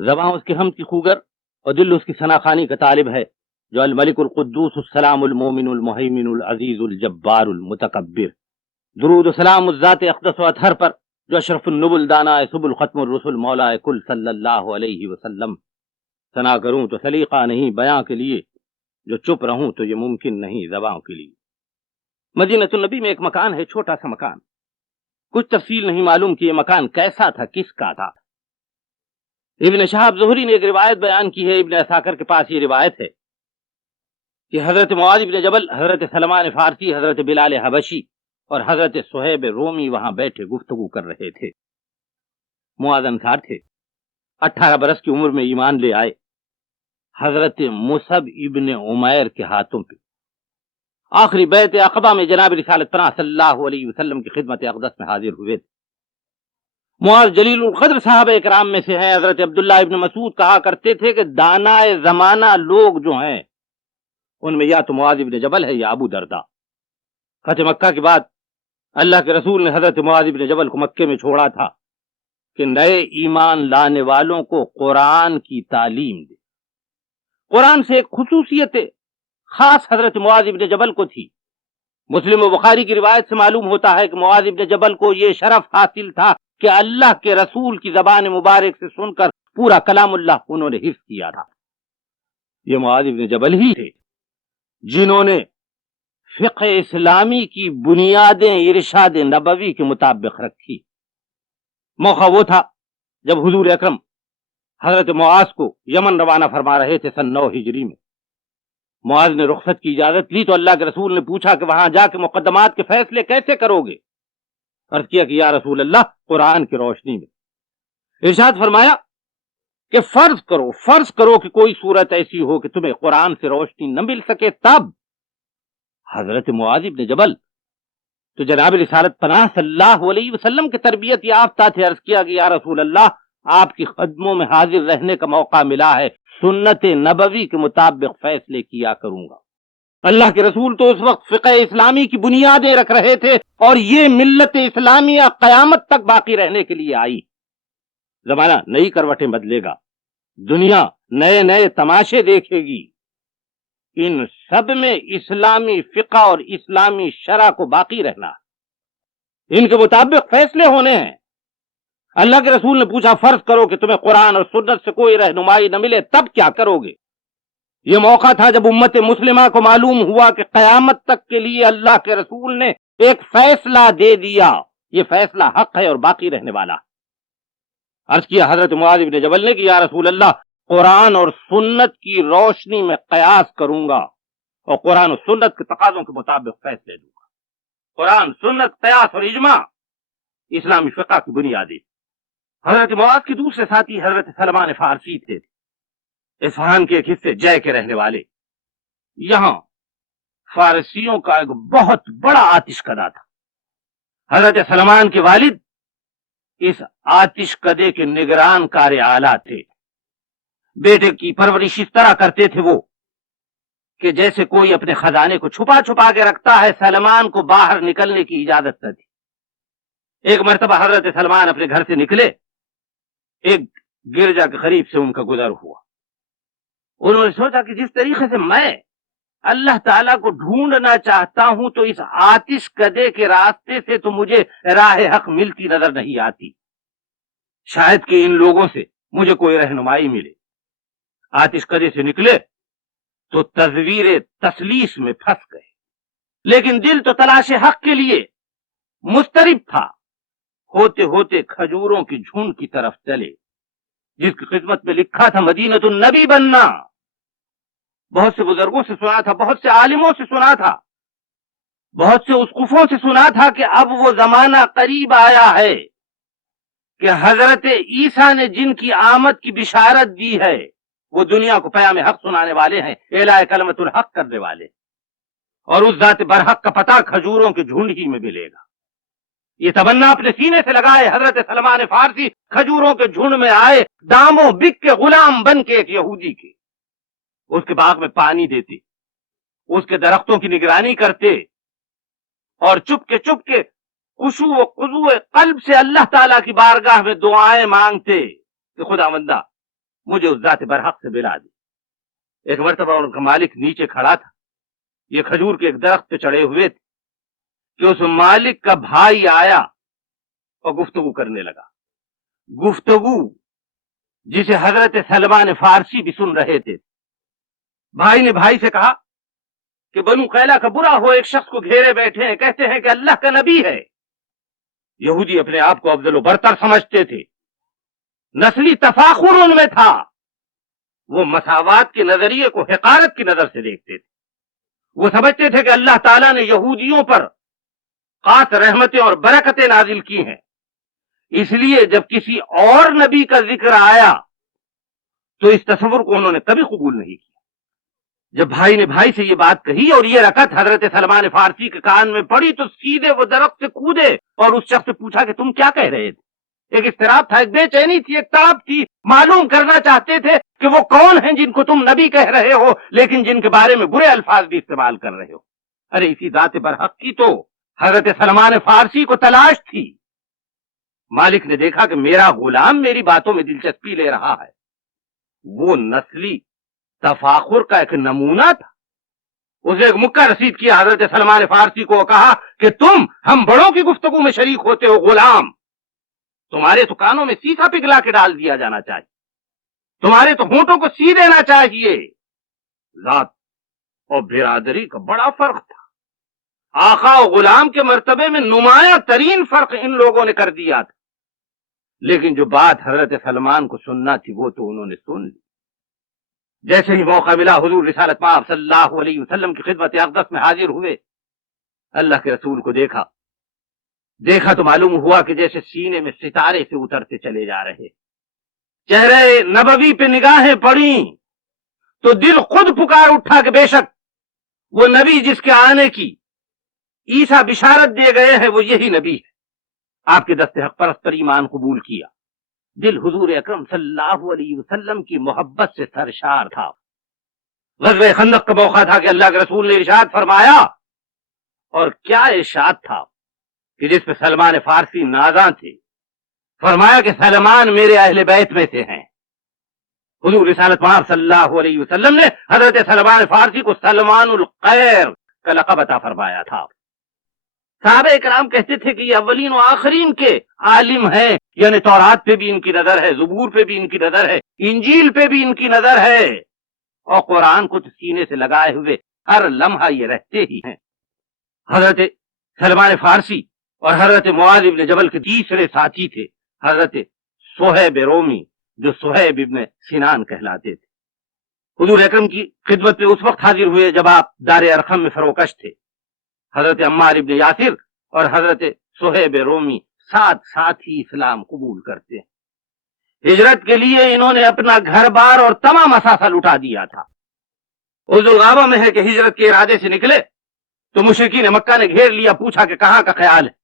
زبان اس کی حمد کی خوگر اور دل اس کی ثناخوانی کا طالب ہے، جو الملک القدوس السلام المومن المہیمن العزیز الجبار المتکبر۔ درود و سلام اس ذات اقدس و اطہر پر جو اشرف النبل دانا سب الختم الرسل مولا کل صلی اللہ علیہ وسلم۔ ثنا کروں تو سلیقہ نہیں بیاں کے لیے، جو چپ رہوں تو یہ ممکن نہیں زباں کے لیے۔ مدینہ النبی میں ایک مکان ہے، چھوٹا سا مکان، کچھ تفصیل نہیں معلوم کہ یہ مکان کیسا تھا، کس کا تھا۔ ابن شہاب زہری نے ایک روایت بیان کی ہے، ابن عساکر کے پاس یہ روایت ہے کہ حضرت معاذ بن جبل، حضرت سلمان فارسی، حضرت بلال حبشی اور حضرت صہیب رومی وہاں بیٹھے گفتگو کر رہے تھے۔ معاذ انصار تھے، 18 برس کی عمر میں ایمان لے آئے، حضرت مصعب ابن عمیر کے ہاتھوں پہ آخری بیعت عقبہ میں جناب رسالت پناہ صلی اللہ علیہ وسلم کی خدمت اقدس میں حاضر ہوئے تھے۔ معاذ جلیل القدر صحابہ کرام میں سے ہیں۔ حضرت عبداللہ ابن مسعود کہا کرتے تھے کہ دانائے زمانہ لوگ جو ہیں ان میں یا تو معاذ ابن جبل ہے یا ابو درداء۔ فتح مکہ کے بعد اللہ کے رسول نے حضرت معاذ ابن جبل کو مکے میں چھوڑا تھا کہ نئے ایمان لانے والوں کو قرآن کی تعلیم دے۔ قرآن سے ایک خصوصیت خاص حضرت معاذ ابن جبل کو تھی۔ مسلم و بخاری کی روایت سے معلوم ہوتا ہے کہ معاذ ابن جبل کو یہ شرف حاصل تھا کہ اللہ کے رسول کی زبان مبارک سے سن کر پورا کلام اللہ انہوں نے حفظ کیا تھا۔ یہ معاذ ابن جبل ہی تھے جنہوں نے فقہ اسلامی کی بنیادیں ارشاد نبوی کے مطابق رکھی۔ موقع وہ تھا جب حضور اکرم حضرت معاذ کو یمن روانہ فرما رہے تھے سن 9 ہجری میں۔ معاذ نے رخصت کی اجازت لی تو اللہ کے رسول نے پوچھا کہ وہاں جا کے مقدمات کے فیصلے کیسے کرو گے؟ عرض کیا کہ یا رسول اللہ، قرآن کی روشنی میں۔ ارشاد فرمایا کہ فرض کرو کہ کوئی صورت ایسی ہو کہ تمہیں قرآن سے روشنی نہ مل سکے، تب حضرت معاذ بن جبل تو جناب رسالت پناہ صلی اللہ علیہ وسلم کی تربیت یافتہ تھے۔ عرض کیا کہ یا رسول اللہ، آپ کی خدموں میں حاضر رہنے کا موقع ملا ہے، سنت نبوی کے مطابق فیصلے کیا کروں گا۔ اللہ کے رسول تو اس وقت فقہ اسلامی کی بنیادیں رکھ رہے تھے اور یہ ملت اسلامیہ قیامت تک باقی رہنے کے لیے آئی۔ زمانہ نئی کروٹیں بدلے گا، دنیا نئے نئے تماشے دیکھے گی، ان سب میں اسلامی فقہ اور اسلامی شرع کو باقی رہنا، ان کے مطابق فیصلے ہونے ہیں۔ اللہ کے رسول نے پوچھا فرض کرو کہ تمہیں قرآن اور سنت سے کوئی رہنمائی نہ ملے، تب کیا کرو گے؟ یہ موقع تھا جب امت مسلمہ کو معلوم ہوا کہ قیامت تک کے لیے اللہ کے رسول نے ایک فیصلہ دے دیا، یہ فیصلہ حق ہے اور باقی رہنے والا۔ عرض کیا حضرت معاذ بن جبل نے کہ یا رسول اللہ، قرآن اور سنت کی روشنی میں قیاس کروں گا اور قرآن اور سنت کے تقاضوں کے مطابق فیصلے دوں گا۔ قرآن، سنت، قیاس اور اجماع اسلامی فقہ کی بنیادیں۔ حضرت معاذ کے دوسرے ساتھی حضرت سلمان فارسی تھے، اصفہان کے ایک حصے جے کے رہنے والے۔ یہاں فارسیوں کا ایک بہت بڑا آتش کدہ تھا۔ حضرت سلمان کے والد اس آتش کدے کے نگران کار اعلیٰ تھے۔ بیٹے کی پرورش اس طرح کرتے تھے وہ کہ جیسے کوئی اپنے خزانے کو چھپا چھپا کے رکھتا ہے، سلمان کو باہر نکلنے کی اجازت نہ دی۔ ایک مرتبہ حضرت سلمان اپنے گھر سے نکلے، ایک گرجا کے قریب سے ان کا گزر ہوا۔ انہوں نے سوچا کہ جس طریقے سے میں اللہ تعالیٰ کو ڈھونڈنا چاہتا ہوں تو اس آتش کدے کے راستے سے تو مجھے راہ حق ملتی نظر نہیں آتی، شاید کہ ان لوگوں سے مجھے کوئی رہنمائی ملے۔ آتش کدے سے نکلے تو تزویر تسلیس میں پھنس گئے، لیکن دل تو تلاش حق کے لیے مضطرب تھا۔ ہوتے ہوتے کھجوروں کی جھونڈ کی طرف چلے جس کی خدمت میں لکھا تھا مدینۃ النبی بننا۔ بہت سے بزرگوں سے سنا تھا، بہت سے عالموں سے سنا تھا، بہت سے اسقفوں سے سنا تھا کہ اب وہ زمانہ قریب آیا ہے کہ حضرت عیسیٰ نے جن کی آمد کی بشارت دی ہے وہ دنیا کو پیام حق سنانے والے ہیں، اعلاء کلمت الحق کرنے والے، اور اس ذات برحق کا پتہ کھجوروں کے جھنڈ ہی میں ملے گا۔ یہ تمنا اپنے سینے سے لگائے حضرت سلمان فارسی کھجوروں کے جھنڈ میں آئے، داموں بک کے غلام بن کے ایک یہودی کے۔ اس کے باغ میں پانی دیتے، اس کے درختوں کی نگرانی کرتے اور چپ کے خشوع و خضوع قلب سے اللہ تعالیٰ کی بارگاہ میں دعائیں مانگتے کہ خدا بندہ مجھے اس ذات برحق سے بلا دی۔ ایک مرتبہ ان کا مالک نیچے کھڑا تھا، یہ کھجور کے ایک درخت پہ چڑھے ہوئے تھے کہ اس مالک کا بھائی آیا اور گفتگو کرنے لگا، گفتگو جسے حضرت سلمان فارسی بھی سن رہے تھے۔ بھائی نے بھائی سے کہا کہ بنو قیلا کا برا ہو، ایک شخص کو گھیرے بیٹھے ہیں، کہتے ہیں کہ اللہ کا نبی ہے۔ یہودی اپنے آپ کو افضل و برتر سمجھتے تھے، نسلی تفاخر ان میں تھا، وہ مساوات کے نظریے کو حقارت کی نظر سے دیکھتے تھے۔ وہ سمجھتے تھے کہ اللہ تعالیٰ نے یہودیوں پر خاص رحمتیں اور برکتیں نازل کی ہیں، اس لیے جب کسی اور نبی کا ذکر آیا تو اس تصور کو انہوں نے کبھی قبول نہیں کیا۔ جب بھائی نے بھائی سے یہ بات کہی اور یہ رکعت حضرت سلمان فارسی کے کان میں پڑی تو سیدھے وہ درخت سے کودے اور اس شخص سے پوچھا کہ تم کیا کہہ رہے تھے۔ ایک اضطراب تھا، ایک بے چینی تھی، ایک تڑپ تھی، معلوم کرنا چاہتے تھے کہ وہ کون ہیں جن کو تم نبی کہہ رہے ہو لیکن جن کے بارے میں برے الفاظ بھی استعمال کر رہے ہو۔ ارے اسی ذات برحق کی تو حضرت سلمان فارسی کو تلاش تھی۔ مالک نے دیکھا کہ میرا غلام میری باتوں میں دلچسپی لے رہا ہے، وہ نسلی تفاخر کا ایک نمونہ تھا۔ اسے ایک مکہ رسید کیا حضرت سلمان فارسی کو، کہا کہ تم ہم بڑوں کی گفتگو میں شریک ہوتے ہو، غلام تمہارے تو کانوں میں سیسا پگھلا کے ڈال دیا جانا چاہیے، تمہارے تو ہونٹوں کو سی دینا چاہیے۔ ذات اور برادری کا بڑا فرق تھا، آقا و غلام کے مرتبے میں نمایاں ترین فرق ان لوگوں نے کر دیا تھا، لیکن جو بات حضرت سلمان کو سننا تھی وہ تو انہوں نے سن لی۔ جیسے ہی موقع ملا حضور رسالت مآب صلی اللہ علیہ وسلم کی خدمت اقدس میں حاضر ہوئے، اللہ کے رسول کو دیکھا تو معلوم ہوا کہ جیسے سینے میں ستارے سے اترتے چلے جا رہے۔ چہرے نبوی پہ نگاہیں پڑیں تو دل خود پکار اٹھا کہ بے شک وہ نبی جس کے آنے کی عیسیٰ بشارت دے گئے ہیں وہ یہی نبی ہے۔ آپ کے دست حق پرست پر ایمان قبول کیا، دل حضور اکرم صلی اللہ علیہ وسلم کی محبت سے سرشار تھا۔ غزوہ خندق کا موقع تھا کہ اللہ کے رسول نے ارشاد فرمایا، اور کیا ارشاد تھا کہ جس پہ سلمان فارسی نازاں تھے، فرمایا کہ سلمان میرے اہل بیت میں سے ہیں۔ حضور رسالت مآب صلی اللہ علیہ وسلم نے حضرت سلمان فارسی کو سلمان الخیر کا لقب عطا فرمایا تھا۔ صحابہ اکرام کہتے تھے کہ یہ اولین و آخرین کے عالم ہیں، یعنی تورات پہ بھی ان کی نظر ہے، زبور پہ بھی ان کی نظر ہے، انجیل پہ بھی ان کی نظر ہے، اور قرآن کو سینے سے لگائے ہوئے ہر لمحہ یہ رہتے ہی ہیں۔ حضرت سلمان فارسی اور حضرت معاذ ابن جبل کے تیسرے ساتھی تھے حضرت صہیب رومی، جو صہیب ابن سنان کہلاتے تھے۔ حضور اکرم کی خدمت پہ اس وقت حاضر ہوئے جب آپ دار ارقم میں فروکش تھے۔ حضرت عمار ابن یاسر اور حضرت صہیب رومی ساتھ ہی اسلام قبول کرتے ہیں۔ ہجرت کے لیے انہوں نے اپنا گھر بار اور تمام اثاثہ لٹا دیا تھا۔ اس الغابہ میں ہے کہ ہجرت کے ارادے سے نکلے تو مشرکین مکہ نے گھیر لیا، پوچھا کہ کہاں کا خیال ہے؟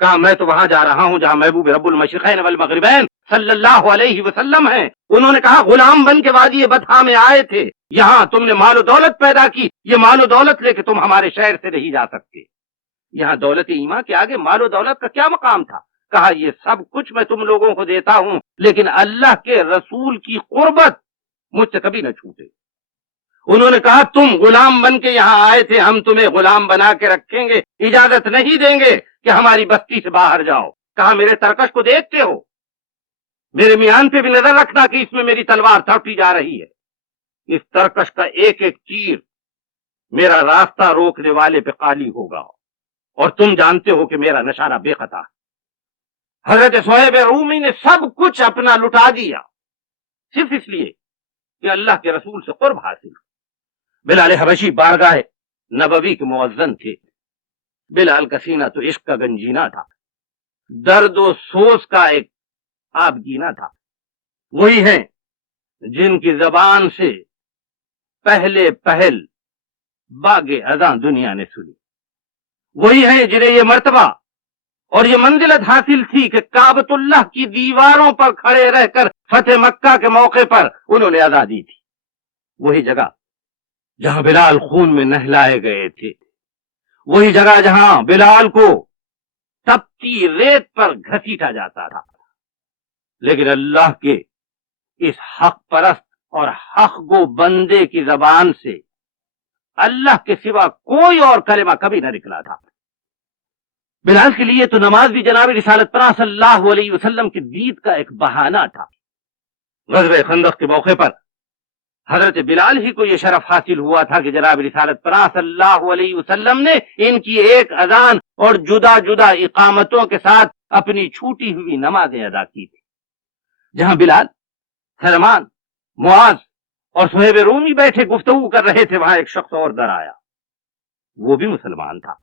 کہا میں تو وہاں جا رہا ہوں جہاں محبوب رب المشرقین والمغربین صلی اللہ علیہ وسلم ہیں۔ انہوں نے کہا غلام بن کے وادی بطحا میں آئے تھے، یہاں تم نے مال و دولت پیدا کی، یہ مال و دولت لے کے تم ہمارے شہر سے نہیں جا سکتے۔ یہاں دولت ایمان کے آگے مال و دولت کا کیا مقام تھا؟ کہا یہ سب کچھ میں تم لوگوں کو دیتا ہوں، لیکن اللہ کے رسول کی قربت مجھ سے کبھی نہ چھوٹے۔ انہوں نے کہا تم غلام بن کے یہاں آئے تھے، ہم تمہیں غلام بنا کے رکھیں گے، اجازت نہیں دیں گے کہ ہماری بستی سے باہر جاؤ۔ کہا میرے ترکش کو دیکھتے ہو، میرے میان پہ بھی نظر رکھنا کہ اس میں میری تلوار تڑپی جا رہی ہے، اس ترکش کا ایک ایک تیر میرا راستہ روکنے والے پہ قالی ہوگا، اور تم جانتے ہو کہ میرا نشانہ بے خطا ہے۔ حضرت صہیب رومی نے سب کچھ اپنا لٹا دیا صرف اس لیے کہ اللہ کے رسول سے قرب حاصل۔ بلال حبشی بارگاہ نبوی کے مؤذن تھے۔ بلال کا سینہ تو عشق کا گنجینہ تھا، درد و سوز کا ایک آبگینہ تھا۔ وہی ہیں جن کی زبان سے پہلے پہل باغ اذاں دنیا نے سنی، وہی ہیں جنہیں یہ مرتبہ اور یہ منزلت حاصل تھی کہ کعبۃ اللہ کی دیواروں پر کھڑے رہ کر فتح مکہ کے موقع پر انہوں نے اذان دی تھی۔ وہی جگہ جہاں بلال خون میں نہلائے گئے تھے، وہی جگہ جہاں بلال کو تپتی ریت پر گھسیٹا جاتا تھا، لیکن اللہ کے اس حق پرست اور حق گو بندے کی زبان سے اللہ کے سوا کوئی اور کلمہ کبھی نہ نکلا تھا۔ بلال کے لیے تو نماز بھی جناب رسالت پناہ صلی اللہ علیہ وسلم کی دید کا ایک بہانہ تھا۔ غزوہ خندق کے موقع پر حضرت بلال ہی کو یہ شرف حاصل ہوا تھا کہ جناب رسالت پناہ صلی اللہ علیہ وسلم نے ان کی ایک اذان اور جدا جدا اقامتوں کے ساتھ اپنی چھوٹی ہوئی نمازیں ادا کی تھی۔ جہاں بلال، سلمان، معاذ اور صہیب رومی بیٹھے گفتگو کر رہے تھے، وہاں ایک شخص اور در آیا۔ وہ بھی مسلمان تھا،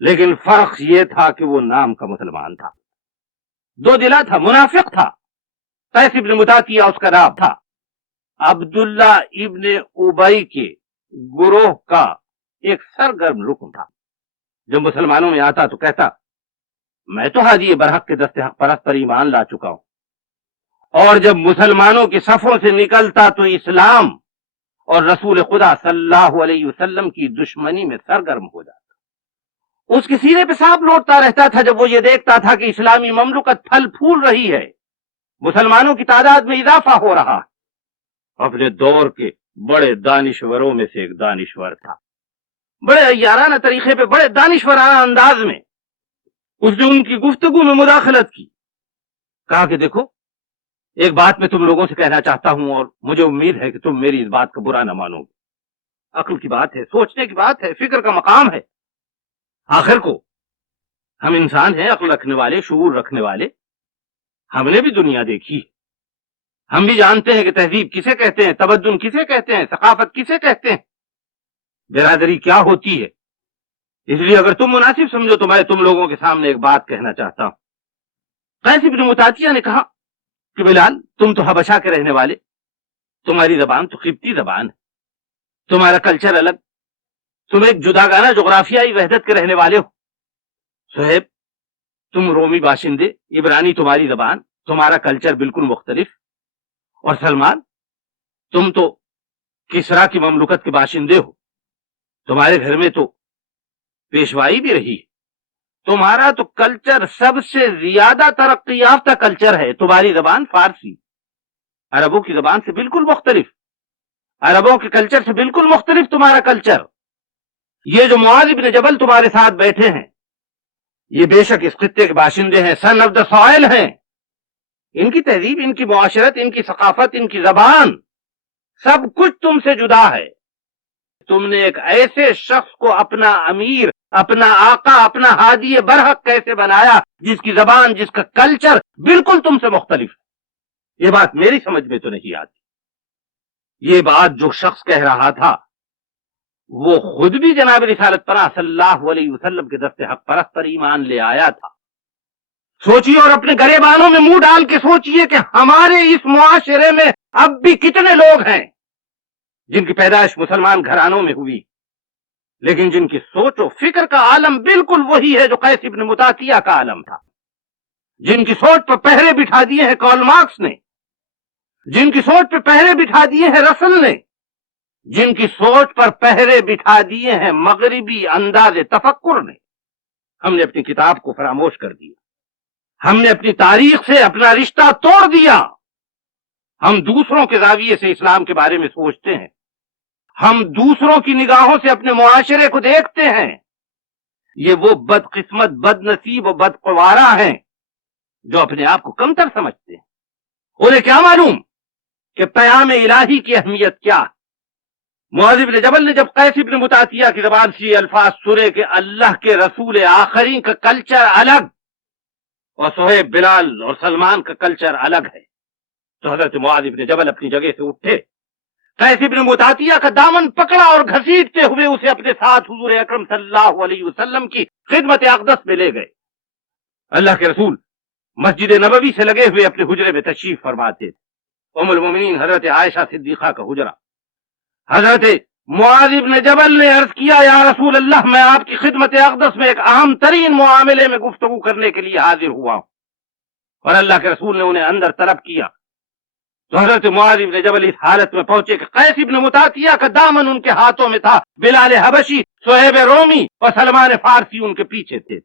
لیکن فرق یہ تھا کہ وہ نام کا مسلمان تھا، دو دلا تھا، منافق تھا۔ قیس ابن مطاطیہ اس کا نام تھا، عبداللہ ابن ابی کے گروہ کا ایک سرگرم رکن تھا۔ جب مسلمانوں میں آتا تو کہتا، میں تو حاجی برحق کے دست حق پرست پر ایمان لا چکا ہوں، اور جب مسلمانوں کی صفوں سے نکلتا تو اسلام اور رسول خدا صلی اللہ علیہ وسلم کی دشمنی میں سرگرم ہو جاتا۔ اس کے سینے پہ سانپ لوٹتا رہتا تھا جب وہ یہ دیکھتا تھا کہ اسلامی مملکت پھل پھول رہی ہے، مسلمانوں کی تعداد میں اضافہ ہو رہا۔ اپنے دور کے بڑے دانشوروں میں سے ایک دانشور تھا، بڑے عیارانہ طریقے پہ، بڑے دانشورانہ انداز میں اس نے ان کی گفتگو میں مداخلت کی۔ کہا کہ دیکھو، ایک بات میں تم لوگوں سے کہنا چاہتا ہوں، اور مجھے امید ہے کہ تم میری اس بات کا برا نہ مانو گے۔ عقل کی بات ہے، سوچنے کی بات ہے، فکر کا مقام ہے۔ آخر کو ہم انسان ہیں، عقل رکھنے والے، شعور رکھنے والے، ہم نے بھی دنیا دیکھی، ہم بھی جانتے ہیں کہ تہذیب کسے کہتے ہیں، تمدن کسے کہتے ہیں، ثقافت کسے کہتے ہیں، برادری کیا ہوتی ہے۔ اس لیے اگر تم مناسب سمجھو تو میں تم لوگوں کے سامنے ایک بات کہنا چاہتا ہوں۔ قیس ابن مطاطیہ نے کہا کہ بلال، تم تو حبشہ کے رہنے والے، تمہاری زبان تو قبطی زبان ہے، تمہارا کلچر الگ، تم ایک جداگانہ جغرافیائی وحدت کے رہنے والے ہو۔ صہیب، تم رومی باشندے، عبرانی تمہاری زبان، تمہارا کلچر بالکل مختلف۔ اور سلمان، تم تو کسرا کی مملکت کے باشندے ہو، تمہارے گھر میں تو پیشوائی بھی رہی ہے، تمہارا تو کلچر سب سے زیادہ ترقی یافتہ کلچر ہے، تمہاری زبان فارسی، عربوں کی زبان سے بالکل مختلف، عربوں کے کلچر سے بالکل مختلف تمہارا کلچر۔ یہ جو معاذ بن جبل تمہارے ساتھ بیٹھے ہیں، یہ بے شک اس خطے کے باشندے ہیں، سن آف دا سوائل ہیں، ان کی تہذیب، ان کی معاشرت، ان کی ثقافت، ان کی زبان، سب کچھ تم سے جدا ہے۔ تم نے ایک ایسے شخص کو اپنا امیر، اپنا آقا، اپنا ہادی برحق کیسے بنایا جس کی زبان، جس کا کلچر بالکل تم سے مختلف ہے؟ یہ بات میری سمجھ میں تو نہیں آتی۔ یہ بات جو شخص کہہ رہا تھا وہ خود بھی جناب رسالت پناہ صلی اللہ علیہ وسلم کے دست حق پرست پر ایمان لے آیا تھا۔ سوچیے اور اپنے گریبانوں میں منہ ڈال کے سوچیے کہ ہمارے اس معاشرے میں اب بھی کتنے لوگ ہیں جن کی پیدائش مسلمان گھرانوں میں ہوئی، لیکن جن کی سوچ و فکر کا عالم بالکل وہی ہے جو قیس ابن مطاطیہ کا عالم تھا، جن کی سوچ پر پہرے بٹھا دیے ہیں کارل مارکس نے، جن کی سوچ پر پہرے بٹھا دیے ہیں رسل نے، جن کی سوچ پر پہرے بٹھا دیے ہیں مغربی انداز تفکر نے۔ ہم نے اپنی کتاب کو فراموش کر دیا، ہم نے اپنی تاریخ سے اپنا رشتہ توڑ دیا، ہم دوسروں کے زاویے سے اسلام کے بارے میں سوچتے ہیں، ہم دوسروں کی نگاہوں سے اپنے معاشرے کو دیکھتے ہیں۔ یہ وہ بدقسمت، بد نصیب و بدقوارہ ہیں جو اپنے آپ کو کمتر سمجھتے ہیں۔ انہیں کیا معلوم کہ پیام الہی کی اہمیت کیا ہے۔ معاذ بن جبل نے جب قیس بن مطاطیہ کی زبان سے یہ الفاظ سنے کہ اللہ کے رسول آخری کا کلچر الگ اور صہیب، بلال اور سلمان کا کلچر الگ ہے، تو حضرت معاذ بن جبل اپنی جگہ سے اٹھے، قیس بن مطاطیہ کا دامن پکڑا اور گھسیٹتے ہوئے اسے اپنے ساتھ حضور اکرم صلی اللہ علیہ وسلم کی خدمت اقدس میں لے گئے۔ اللہ کے رسول مسجد نبوی سے لگے ہوئے اپنے حجرے میں تشریف فرماتے تھے، ام المومنین حضرت عائشہ صدیقہ کا حجرہ۔ حضرت معاذ بن جبل نے عرض کیا، یا رسول اللہ، میں آپ کی خدمت اقدس میں ایک اہم ترین معاملے میں گفتگو کرنے کے لیے حاضر ہوا ہوں۔ اور اللہ کے رسول نے انہیں اندر طلب کیا تو حضرت معاذ بن جبل اس حالت میں پہنچے کہ قیس بن مطاطیہ کا دامن ان کے ہاتھوں میں تھا، بلال حبشی، صہیب رومی اور سلمان فارسی ان کے پیچھے تھے۔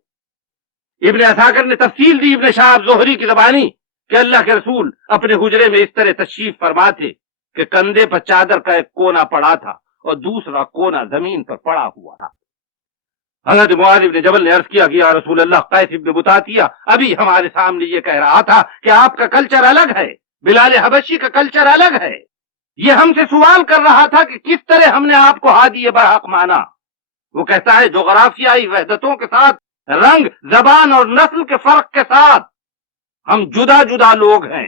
ابن عساکر نے تفصیل دی ابن شہاب زہری کی زبانی کہ اللہ کے رسول اپنے حجرے میں اس طرح تشریف فرما تھے کہ کندھے پر چادر کا ایک کونا پڑا تھا اور دوسرا کونا زمین پر پڑا ہوا تھا۔ حضرت معاذ بن جبل نے عرض کیا کہ یا رسول اللہ، قیس بن بطاتیہ ابھی ہمارے سامنے یہ کہہ رہا تھا کہ آپ کا کلچر الگ ہے، بلال حبشی کا کلچر الگ ہے۔ یہ ہم سے سوال کر رہا تھا کہ کس طرح ہم نے آپ کو ہادی برحق مانا۔ وہ کہتا ہے جغرافیائی وحدتوں کے ساتھ، رنگ، زبان اور نسل کے فرق کے ساتھ ہم جدا جدا لوگ ہیں۔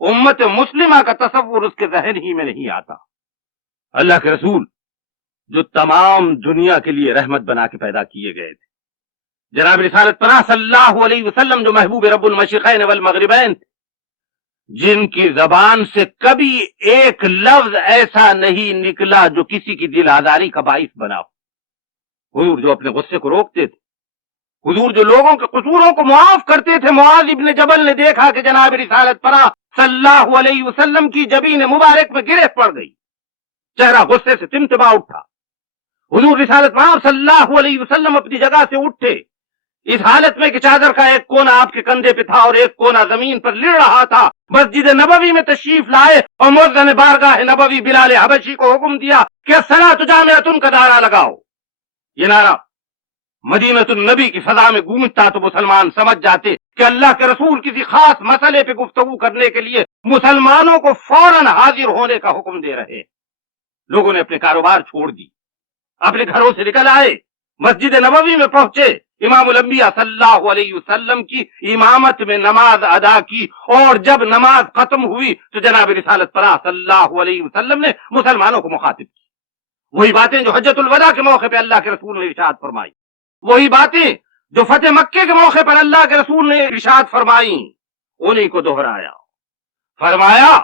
امت مسلمہ کا تصور اس کے ذہن ہی میں نہیں آتا۔ اللہ کے رسول جو تمام دنیا کے لیے رحمت بنا کے پیدا کیے گئے تھے، جناب رسالت پناہ صلی اللہ علیہ وسلم جو محبوب رب المشرقین والمغربین تھے، جن کی زبان سے کبھی ایک لفظ ایسا نہیں نکلا جو کسی کی دل آزاری کا باعث بنا ہو، حضور جو اپنے غصے کو روکتے تھے، حضور جو لوگوں کے قصوروں کو معاف کرتے تھے۔ معاذ ابن جبل نے دیکھا کہ جناب رسالت پناہ صلی اللہ علیہ وسلم کی جبین مبارک میں گرہ پڑ گئی، چہرہ غصے سے تمتما اٹھا۔ حضور رسالت پناہ صلی اللہ علیہ وسلم اپنی جگہ سے اٹھے، اس حالت میں کہ چادر کا ایک کونا آپ کے کندھے پہ تھا اور ایک کونا زمین پر لڑ رہا تھا۔ مسجد نبوی میں تشریف لائے اور مؤذن بارگاہ نبوی بلال حبشی کو حکم دیا کہ الصلاۃ جامعۃ کا نعرہ لگاؤ۔ یہ نعرہ مدینہ النبی کی فضا میں گونجتا تو مسلمان سمجھ جاتے کہ اللہ کے رسول کسی خاص مسئلے پہ گفتگو کرنے کے لیے مسلمانوں کو فوراً حاضر ہونے کا حکم دے رہے۔ لوگوں نے اپنے کاروبار چھوڑ دی، اپنے گھروں سے نکل آئے، مسجد نبوی میں پہنچے، امام الانبیاء صلی اللہ علیہ وسلم کی امامت میں نماز ادا کی، اور جب نماز ختم ہوئی تو جناب رسالت پناہ صلی اللہ علیہ وسلم نے مسلمانوں کو مخاطب کی۔ وہی باتیں جو حجۃ الوداع کے موقع پہ اللہ کے رسول نے ارشاد فرمائی، وہی باتیں جو فتح مکے کے موقع پر اللہ کے رسول نے ارشاد فرمائی، انہی کو دہرایا۔ فرمایا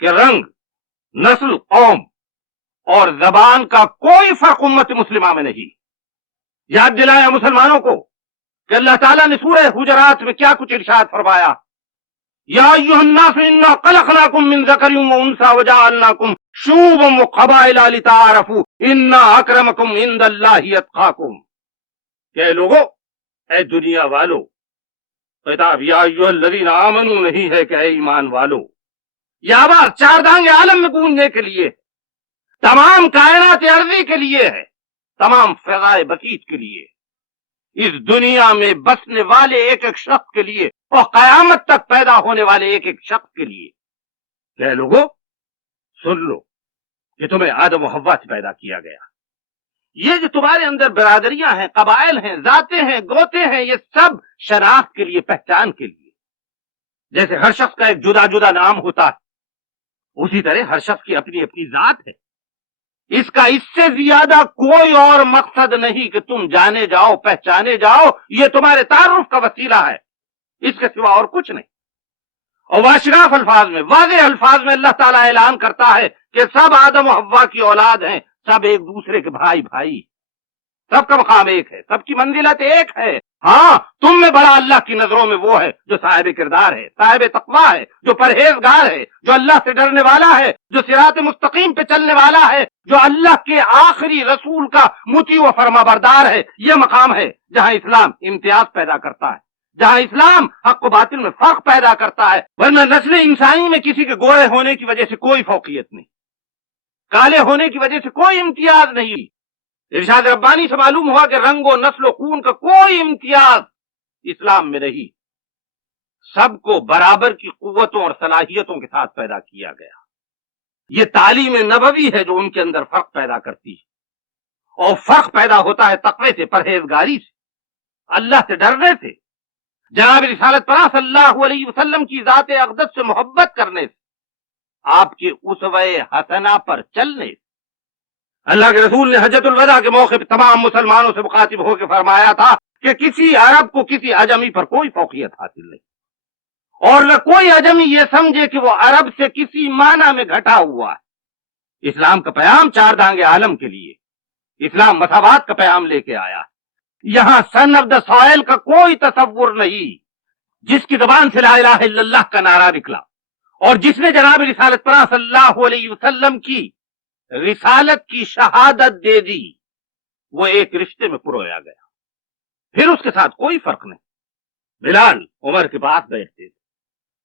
کہ رنگ، نسل، قوم اور زبان کا کوئی فرق امت مسلمہ میں نہیں۔ یاد دلایا مسلمانوں کو کہ اللہ تعالیٰ نے سورہ حجرات میں کیا کچھ ارشاد فرمایا، یا ایھا الناس انا خلقناکم من ذکر و انثی وجعلناکم شعوبا وقبائل لتعارفوا ان اکرمکم عند اللہ اتقاکم۔ کہ لوگوں، اے دنیا والو، خطاب یا ایھا الذین آمنوا نہیں ہے کہ اے ایمان والو، یہ آواز چار دانگ عالم میں گونجنے کے لیے، تمام کائنات ارضی کے لیے ہے، تمام فضائے بسیط کے لیے، اس دنیا میں بسنے والے ایک ایک شخص کے لیے اور قیامت تک پیدا ہونے والے ایک ایک شخص کے لیے۔ کہ لوگوں سن لو کہ تمہیں آدم و حوا سے پیدا کیا گیا۔ یہ جو تمہارے اندر برادریاں ہیں، قبائل ہیں، ذاتیں ہیں، گوتے ہیں، یہ سب شناخت کے لیے، پہچان کے لیے۔ جیسے ہر شخص کا ایک جدا جدا نام ہوتا ہے، اسی طرح ہر شخص کی اپنی اپنی ذات ہے۔ اس کا اس سے زیادہ کوئی اور مقصد نہیں کہ تم جانے جاؤ، پہچانے جاؤ، یہ تمہارے تعارف کا وسیلہ ہے، اس کے سوا اور کچھ نہیں۔ اور واشراف الفاظ میں، واضح الفاظ میں اللہ تعالیٰ اعلان کرتا ہے کہ سب آدم و حوا کی اولاد ہیں، سب ایک دوسرے کے بھائی بھائی، سب کا مقام ایک ہے، سب کی منزلت ایک ہے۔ ہاں، تم میں بڑا اللہ کی نظروں میں وہ ہے جو صاحب کردار ہے، صاحب تقویٰ ہے، جو پرہیزگار ہے، جو اللہ سے ڈرنے والا ہے، جو صراط مستقیم پہ چلنے والا ہے، جو اللہ کے آخری رسول کا مطیع و فرما بردار ہے۔ یہ مقام ہے جہاں اسلام امتیاز پیدا کرتا ہے، جہاں اسلام حق و باطل میں فرق پیدا کرتا ہے۔ ورنہ نسل انسانی میں کسی کے گورے ہونے کی وجہ سے کوئی فوقیت نہیں، کالے ہونے کی وجہ سے کوئی امتیاز نہیں۔ ارشاد ربانی سے معلوم ہوا کہ رنگ و نسل و خون کا کوئی امتیاز اسلام میں نہیں، سب کو برابر کی قوتوں اور صلاحیتوں کے ساتھ پیدا کیا گیا۔ یہ تعلیم نبوی ہے جو ان کے اندر فرق پیدا کرتی ہے، اور فرق پیدا ہوتا ہے تقوی سے، پرہیزگاری سے، اللہ سے ڈرنے سے، جناب رسالت پناہ صلی اللہ علیہ وسلم کی ذات اقدس سے محبت کرنے سے، آپ کے اسوہ حسنہ پر چلنے سے۔ اللہ کے رسول نے حجۃ الوداع کے موقع پہ تمام مسلمانوں سے مخاطب ہو کے فرمایا تھا کہ کسی عرب کو کسی عجمی پر کوئی فوقیت حاصل نہیں، اور نہ کوئی عجمی یہ سمجھے کہ وہ عرب سے کسی معنی میں گھٹا ہوا ہے۔ اسلام کا پیام چار دانگ عالم کے لیے، اسلام مساوات کا پیام لے کے آیا ہے۔ یہاں سن آف دا سوائل کا کوئی تصور نہیں۔ جس کی زبان سے لا الہ الا اللہ کا نعرہ نکلا اور جس نے جناب رسالت پناہ صلی اللہ علیہ وسلم کی رسالت کی شہادت دے دی، وہ ایک رشتے میں پرویا گیا، پھر اس کے ساتھ کوئی فرق نہیں۔ بلال عمر کے پاس بیٹھتے تھے،